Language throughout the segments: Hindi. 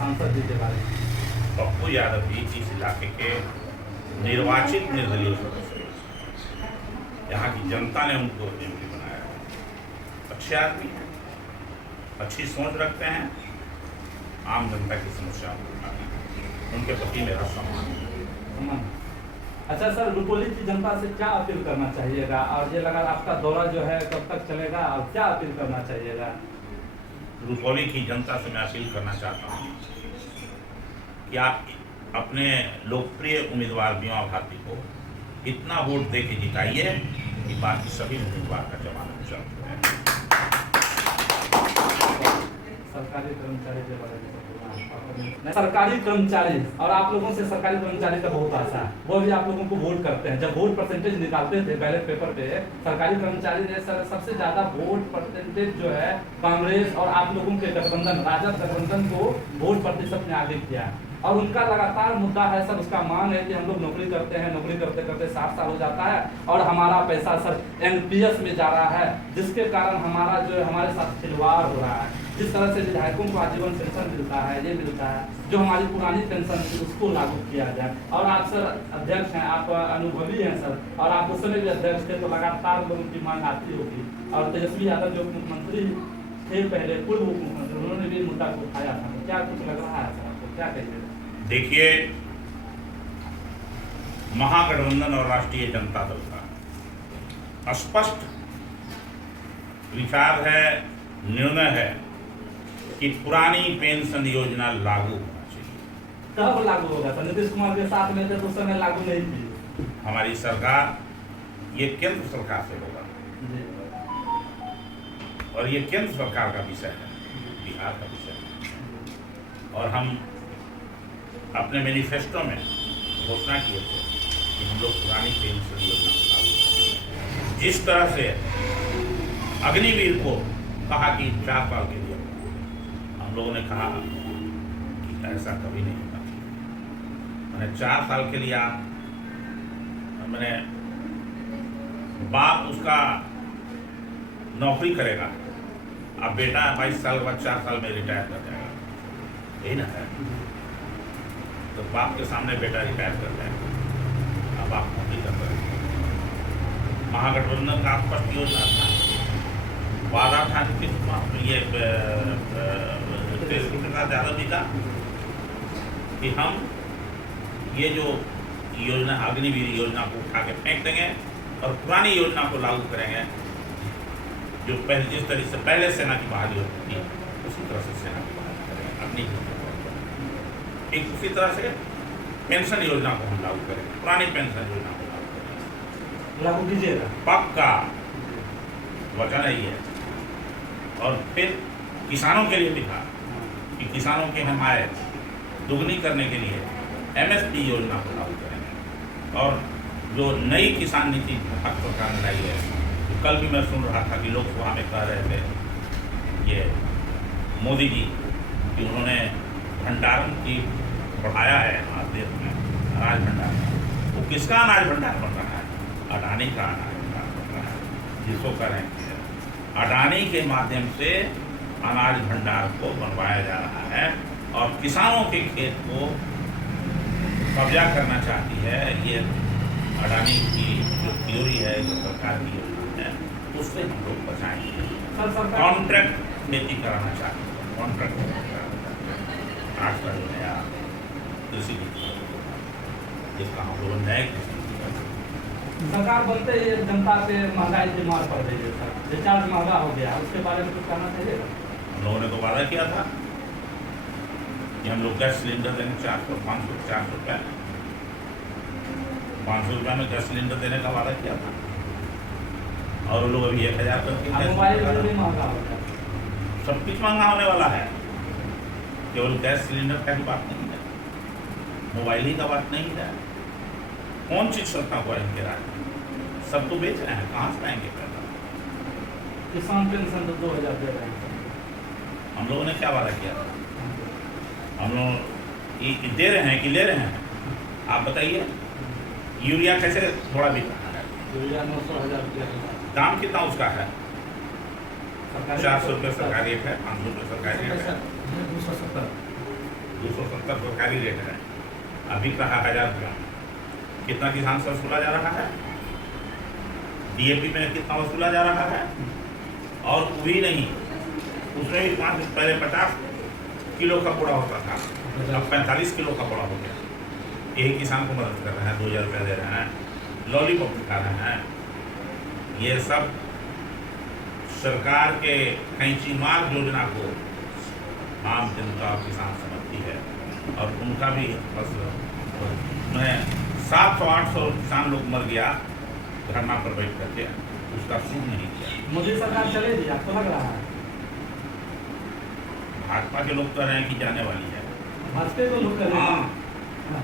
सांसद जी के बारे में। पप्पू यादव जी इस इलाके के निर्वाचित निर्दलीय सदस्य, यहाँ की जनता ने उनको एमपी बनाया है। अच्छे आदमी हैं, अच्छी सोच रखते हैं, आम जनता की समस्याओं को उठाते हैं। उनके प्रति मेरा सम्मान है। अच्छा सर, रुपौली की जनता से क्या अपील करना चाहिएगा, और ये लगा आपका दौरा जो है कब तक चलेगा, और क्या अपील करना चाहिएगा? रुपौली की जनता से मैं अपील करना चाहता हूँ कि आप अपने लोकप्रिय उम्मीदवार बीमा भारती को इतना वोट दे के जिताइए कि बाकी सभी उम्मीदवार का जमानत चल जाए। सरकारी कर्मचारी के बारे में नहीं, सरकारी कर्मचारी और आप लोगों से सरकारी कर्मचारी का बहुत आशा है, वो भी आप लोगों को वोट करते हैं। जब वोट परसेंटेज निकालते थे बैलेट पेपर पे, सरकारी कर्मचारी ने सबसे ज्यादा वोट परसेंटेज जो है कांग्रेस और आप लोगों के गठबंधन राजद गठबंधन को वोट प्रतिशत में आगे किया है। और उनका लगातार मुद्दा है सर, उसका मांग है कि हम लोग नौकरी करते हैं, नौकरी करते करते 60 साल हो जाता है और हमारा पैसा सर एनपीएस में जा रहा है, जिसके कारण हमारा जो है हमारे साथ खिलवाड़ हो रहा है। जिस तरह से विधायकों को आजीवन पेंशन मिलता है, ये मिलता है, जो हमारी पुरानी पेंशन थी उसको लागू किया जाए। और आप सर अध्यक्ष हैं, आप अनुभवी हैं सर, और आप उस समय भी अध्यक्ष थे, तो लगातार लोगों की मांग आती होगी। और तेजस्वी यादव जो मुख्यमंत्री थे पहले, पूर्व उप मुख्यमंत्री, उन्होंने भी मुद्दा को उठाया था। क्या कुछ लग रहा है सर आपको, क्या कहिए? देखिए, महागठबंधन और राष्ट्रीय जनता दल का स्पष्ट विचार है, निर्णय है कि पुरानी पेंशन योजना लागू होना चाहिए। कब लागू होगा सर? नीतीश कुमार के साथ में थे तो उस समय लागू नहीं थी। हमारी सरकार, ये केंद्र सरकार से होगा और ये केंद्र सरकार का विषय है, बिहार का विषय है। और हम अपने मैनिफेस्टो में घोषणा किए थे कि हम लोग पुरानी पेंशन योजना को लागू करेंगे। जिस तरह से अग्निवीर को कहा कि 4 साल के लिए, हम लोगों ने कहा कि ऐसा कभी नहीं होना चाहिए। मैंने 4 साल के लिए मैंने बाप उसका नौकरी करेगा, अब बेटा 22 साल के बाद 4 साल में रिटायर कर जाएगा, यही ना है। तो बाप के सामने बेटा रिटायर कर जाएगा, अब आप नौकरी कर रहे हैं। महागठबंधन का स्पष्ट योजना था, वादा था कि ये प्रकाश यादव जी का कि हम ये जो योजना अग्निवीर योजना को उठा के फेंक देंगे और पुरानी योजना को लागू करेंगे, जो पहले जिस तरह से पहले सेना की बहाली होती थी उसी तरह से सेना की बहाली करेंगे अपनी। एक उसी तरह से पेंशन योजना को हम लागू करेंगे, पुरानी पेंशन योजना को लागू कीजिएगा, पक्का वचन है ये। और फिर किसानों के लिए भी था कि किसानों की हमायत दुगनी करने के लिए एमएसपी योजना को लागू करेंगे। और जो नई किसान नीति भारत सरकार ने लाई है, तो कल भी मैं सुन रहा था कि लोकसभा में कह रहे थे ये मोदी जी कि उन्होंने भंडारण की बढ़ाया है हमारे देश में, अनाज भंडार। वो किसका अनाज भंडार बन रहा है? अडानी का अनाज भंडार बन रहा है, जिसको कह रहे हैं अडानी के माध्यम से अनाज भंडार को बनवाया जा रहा है और किसानों के खेत को कब्जा करना चाहती है। ये अडानी की जो थ्योरी है, जो सरकार की योजना है, उससे हम लोग बचाएंगे। कॉन्ट्रैक्ट खेती कराना चाहते हैं, कॉन्ट्रैक्ट आज का जो नया कृषि नीति जिसका हम लोग नए कृषि सरकार बोलते हैं जनता पे महंगाई की मार पड़ रही है सर, रिचार्ज महंगा हो गया, उसके बारे में कुछ कहना चाहिए? हम लोगों ने तो वादा किया था कि हम लोग गैस सिलेंडर देंगे 400, 500, 400 रुपये, 500 रुपये में गैस सिलेंडर देने का वादा किया था। और लोग अभी 1000 करके मोबाइल भी महंगा हो गया, सब कुछ महंगा होने वाला है। केवल गैस सिलेंडर का ही बात नहीं है, मोबाइल ही का बात नहीं है। कौन चीज सस्ता हुआ इनके राज्य में? सब तो बेच रहे हैं, कहाँ से आएंगे पैसा? किसान पेंशन तो 2000 दे रहे हैं। हम लोगों ने क्या वादा किया था? हम लोग दे रहे हैं कि ले रहे हैं? आप बताइए। यूरिया कैसे थोड़ा बिक रहा है? यूरिया 900,000 रुपये दाम कितना उसका है? 400 रुपये सरकारी रेट है, 500 रुपये सरकारी रेट है। 270 सरकारी रेट है, अभी कहा 1000 रुपया। कितना किसान से वसूला जा रहा है? DAP में कितना वसूला जा रहा है? और वो भी नहीं, उसमें भी 5 दिन पहले 50 किलो का बोरा होता था, अब 45 किलो का बोरा हो गया। यही किसान को मदद कर रहे हैं, 2000 रुपया दे रहे हैं, लॉलीपॉप दिखा रहे हैं। ये सब सरकार के कैंची मार योजना को आम जनता और किसान समझती है, और उनका भी बस मैं 700-800 किसान लोग मर गया धरना पर बैठ करके, उसका सुन नहीं किया। मोदी सरकार चलेगी आपको लग रहा है? भाजपा के लोग कह रहे हैं कि जाने वाली है। भाजपा को लोग कर रहे हैं। हाँ।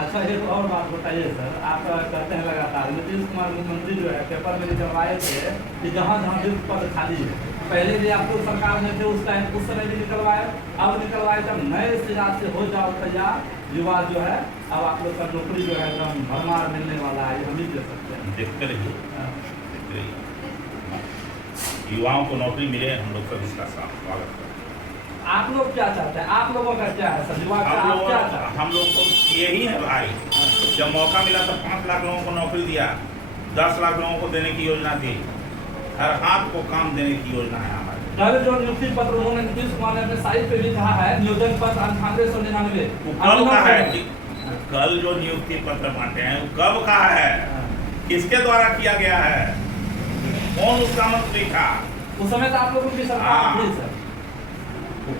अच्छा, एक और बात बताइए सर, आप कहते हैं लगातार नीतीश कुमार मुख्यमंत्री जो है पेपर में निकलवाए थे कि जहाँ जहाँ भी पद खाली है, पहले भी आपको सरकार में थे उस टाइम, उस समय भी निकलवाए, अब निकलवाए जब नए सिरा से हो जाओ तैयार युवा जो है, अब आप लोग का नौकरी जो है एकदम भरमार मिलने वाला है, हम ही दे सकते हैं। देखते रहिए, देखते रहिए, युवाओं को नौकरी मिले, हम लोग सब इसका स्वागत करते हैं। आप लोग क्या चाहते हैं? आप लोगों का क्या है सर? युवा का आप क्या चाहते हैं? हम लोग को यही है भाई, जब मौका मिला तो 5 लाख लोगों को नौकरी दिया, 10 लाख लोगों को देने की योजना थी, हर हाथ को काम देने की योजना है हमारी। कल जो नियुक्ति पत्र उन्होंने नीतीश कुमार ने अपने साइट पे भी कहा है, नियोजन पत्र 9899 कब का है? कल जो नियुक्ति पत्र बांटे हैं कब का है? किसके द्वारा किया गया है? कौन उसका मंत्री था? उस समय तो आप लोगों की सरकार थी सर।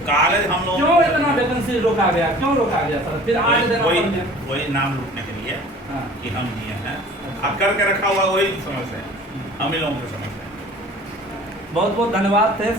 कागज हम लोग क्यों इतना वैकेंसी रोका गया? क्यों रोका गया सर? फिर आज देना पड़ गया। वही नाम लूटने के लिए हाँ। कि हम दिए हैं, अब करके रखा हुआ वही समस्या है, हम ही लोगों की समस्या है। बहुत बहुत धन्यवाद थे।